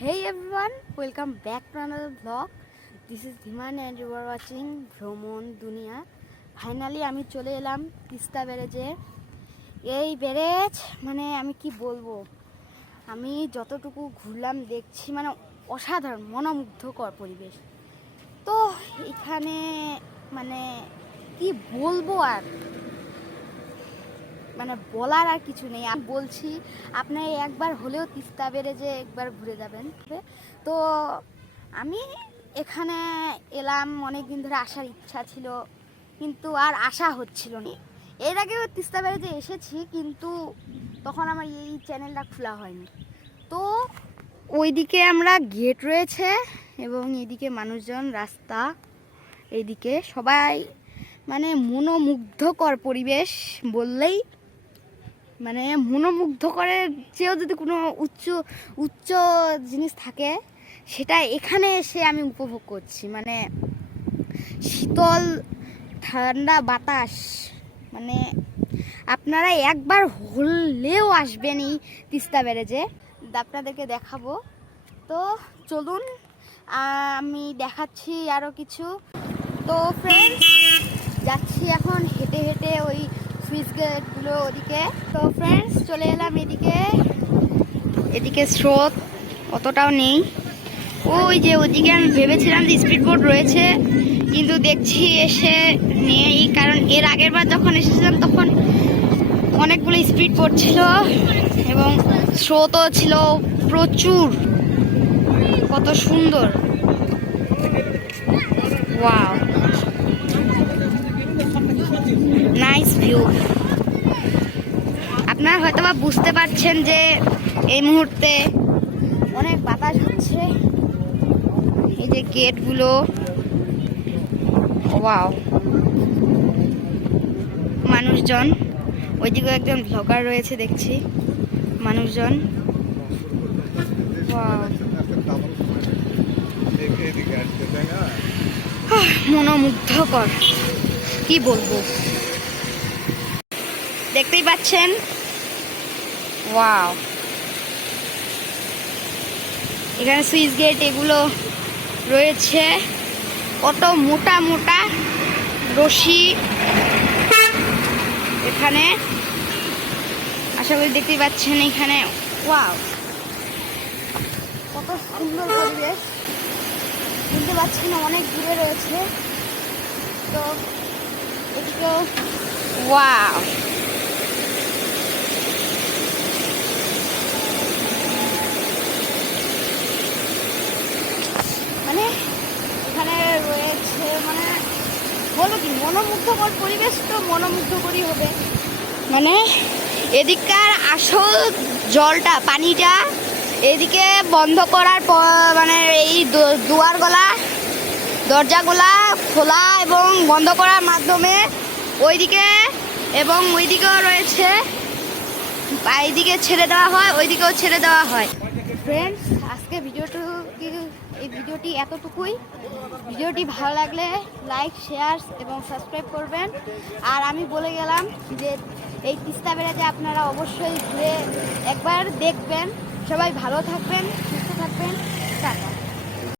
Hey everyone, welcome back to another vlog. This is Dhiman and you are watching ভ্রমণ দুনিয়া finally আমি চলে এলাম তিস্তা ব্যারেজে। এই ব্যারেজ মানে আমি কি বলব? আমি যতটুকু ঘুরলাম দেখছি মানে অসাধারণ মনোমুগ্ধকর পরিবেশ। তো এখানে মানে কি বলব আর? মানে বলার আর কিছু নেই। আমি বলছি, আপনি একবার হলেও তিস্তা ব্যারেজে একবার ঘুরে যাবেন। তো আমি এখানে এলাম অনেক দিন ধরে আসার ইচ্ছা ছিল, কিন্তু আর আসা হচ্ছিল না। এর আগেও তিস্তা ব্যারেজে এসেছি, কিন্তু তখন আমার এই চ্যানেলটা খোলা হয়নি। তো ওইদিকে আমরা গেট রয়েছে এবং এদিকে মানুষজন, রাস্তা এইদিকে সবাই মানে মনোমুগ্ধকর পরিবেশ বললেই মানে মনোমুগ্ধকরের চেয়েও যদি কোনো উচ্চ উচ্চ জিনিস থাকে, সেটা এখানে এসে আমি উপভোগ করছি। মানে শীতল, ঠান্ডা বাতাস মানে আপনারা একবার হলেও আসবেন এই তিস্তা ব্যারেজে। আপনাদেরকে দেখাবো। তো চলুন, আমি দেখাচ্ছি আরও কিছু। তো ফ্রেন্ডস যাচ্ছি এখন হেঁটে হেঁটে ওই সুইচ গেটগুলো ওদিকে। তো ফ্রেন্ডস চলে এলাম এদিকে। এদিকে স্রোত অতটাও নেই। ওই যে ওদিকে আমি ভেবেছিলাম যে স্পিড বোট রয়েছে, কিন্তু দেখছি এসে নেই, কারণ এর আগের বার যখন এসেছিলাম তখন অনেকগুলো স্পিড বোট ছিল এবং স্রোতও ছিল প্রচুর। কত সুন্দর। Wow nice view. আপনারা হয়তো বা বুঝতে পারছেন যে এই মুহূর্তে অনেক বাতাস হচ্ছে। এই যে গেটগুলো। ওয়াও। মানুষজন। ওইদিকেও একজন ব্লগার রয়েছে দেখছি। মানুষজন। মনোমুগ্ধকর। কি বলব? দেখতেই পাচ্ছেন? ওয়াও। এখানে সুইচ গেট এগুলো রয়েছে। কত মোটা মোটা রশি এখানে। আশা করি দেখতেই পাচ্ছেন এখানে। ওয়াও। কত সুন্দর পরিবেশ। বুঝতে পারছি না, অনেক দূরে রয়েছে। তো ওয়াও মানে এখানে রয়েছে মানে বলো কি মনোমুগ্ধকর পরিবেশ তো মনোমুগ্ধকরই হবে। মানে এদিককার আসল জলটা পানিটা এদিকে বন্ধ করার পর মানে এই দুয়ারগুলা দরজাগুলা খোলা এবং বন্ধ করার মাধ্যমে ওইদিকে এবং ওইদিকেও রয়েছে এইদিকে ছেড়ে দেওয়া হয় ওইদিকেও ছেড়ে দেওয়া হয়। ফ্রেন্ডস আজকে ভিডিওটি এই ভিডিওটি এতটুকুই। ভিডিওটি ভালো লাগলে লাইক, শেয়ার এবং সাবস্ক্রাইব করবেন। আর আমি বলে গেলাম যে এই তিস্তা বেড়াতে আপনারা অবশ্যই ঘুরে একবার দেখবেন। সবাই ভালো থাকবেন, সুস্থ থাকবেন।